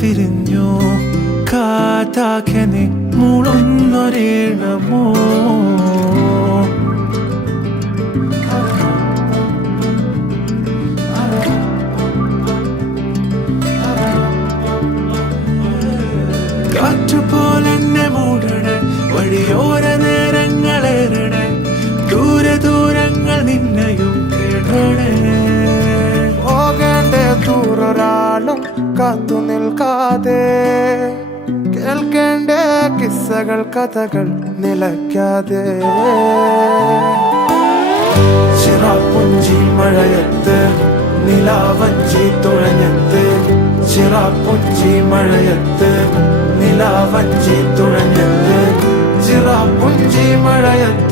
വിരിഞ്ഞോ കാറ്റാകെ നീ മൂളുന്നൊരീണമോ കാറ്റുപോലെന്നെ മൂടണേ വഴിയോര നേരങ്ങളേറണേ ദൂരെ ദൂരങ്ങൾ നിന്നെയും കേടണേ പോകേണ്ട ദൂരൊരാളും കാത്തു നിൽക്കാതെ കേൾക്കേണ്ട കിസ്സകൾ കഥകൾ നിലയ്ക്കാതെ ചിറാപ്പുഞ്ചി മഴയത്ത് നിലാവഞ്ചി തുഴഞ്ഞത്ത് ചിറാപ്പുഞ്ചി മഴയത്ത് നിലാവഞ്ചി തുഴഞ്ഞത്ത് ചിറാപ്പുഞ്ചി മഴയത്ത്